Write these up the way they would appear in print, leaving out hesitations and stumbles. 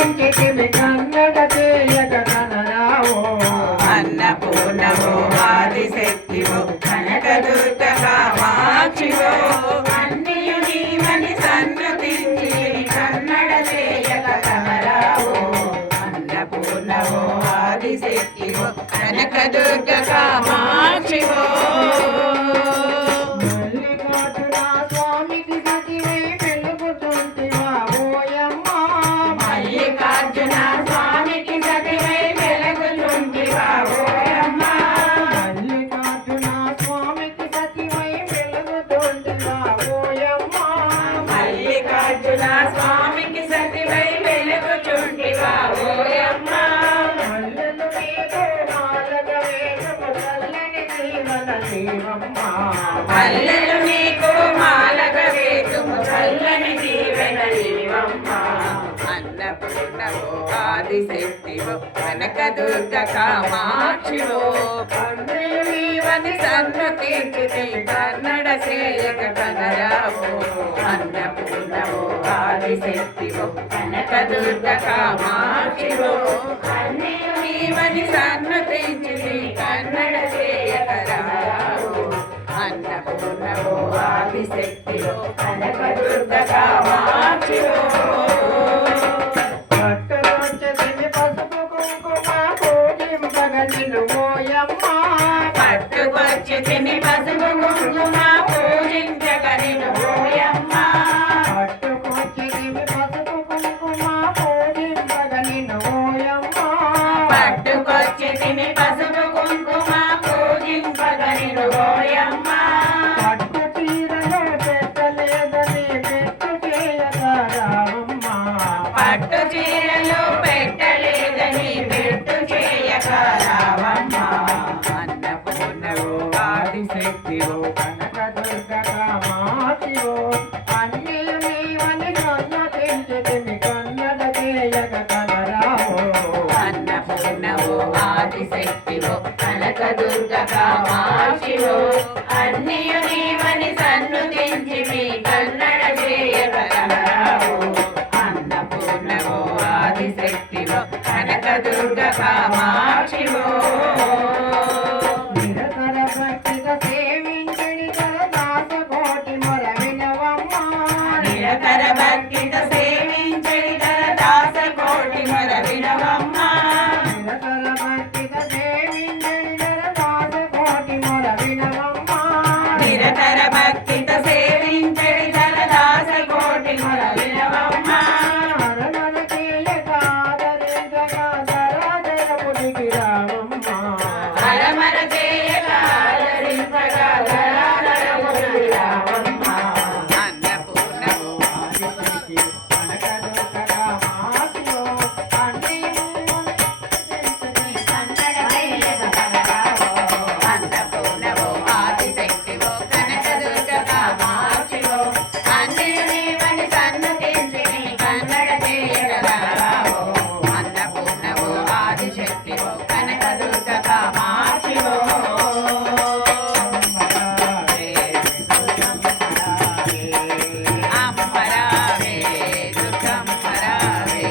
సన్నతించితివి కన్నడ చేయక కనరావో అన్నపూర్ణవో ఆదిశక్తివో కనకదుర్గ కామాక్షివో అన్నియు నీవని సన్నతించితివి కన్నడ చేయక కనరావో అన్నపూర్ణవో ఆదిశక్తివో కనకదుర్గ కామాక్షివో స్వామికి సతివై వెలుగుచుంటివా ఓయమ్మ మల్లెలు నీకు మాలగ వేతుము చల్లని దీవెనలీవమ్మ అన్నపూర్ణవో ఆదిశక్తివో కనకదుర్గ కామాక్షివో నీవని సన్నతించితి కన్నడ చేయక కనరావో అన్నపూర్ణవో ఆదిశక్తివో కనకదుర్గ కామాక్షివో నీవని సన్నతించితి కన్నడ చేయక రావో అన్నపూర్ణవో ఆదిశక్తివో కనకదుర్గ కామాక్షివో పట్టుకొచ్చి తిని పసుపు కుంకుమ పూజించగ నిన్ను ఓయమ్మ పట్టుకొచ్చి తిని పసుపు కుంకుమ పూజించగ నిన్ను ఓయమ్మ పట్టు చీరలు పెట్టలేదని పెట్టు చేయక రావమ్మ అన్నపూర్ణవో ఆదిశక్తివో కనకదుర్గ కామాక్షివో అన్నియు నీవని సన్నతించితివి కన్నడ చేయక కనరావో అన్నపూర్ణవో ఆదిశక్తివో కనకదుర్గ కామాక్షివో అన్నియు నీవని సన్నుతించివి కన్నడ చేయక రావో అన్నపూర్ణవో ఆదిశక్తివో కనకదుర్గ కామాక్షివో నిరతర భక్తిగా సేవించడి దాసకోటి మొర వినవమ్మ నిరతర భక్తిత సేవించడి దాసకోటి మొర వినవమ్మ నిరతర భక్తిగా సేవించడి దాసకోటి మొర వినవమ్మ నిరతర భక్తిత సేవించడి దాసకోటి మొర వినవమ్మ హరనర చేయక ఆదరించగా ధరాధరమునికి రావమ్మ హరమర చేయక ఆదరింపగా ధరాధరమునికి రావమ్మ అన్నపూర్ణవో కనకదుర్గ కామాక్షివో అన్నియు కన్నడ చేయక కనరావో అన్నపూర్ణవో ఆదిశక్తివో కనకదుర్గ కామాక్షివో అన్నియు నీవని సన్నతించివి కన్నడ చేయక రావో అన్నపూర్ణవో ఆదిశక్తివో కనకదుర్గ కామాక్షివో అమ్మరావే దుర్గమ్మరావే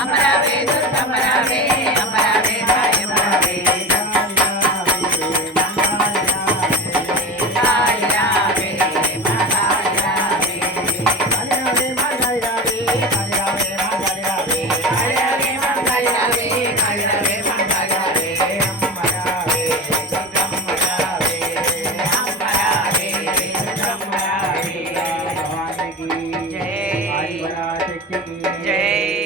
అమరావే దుర్గమ్మరావే అమరావే మాయమరావే కాళిరావే మహారావే కాళిరావే మంగళరావే కాళిరావే మంగళరావే అమ్మరావే దుర్గమ్మరావే జై జై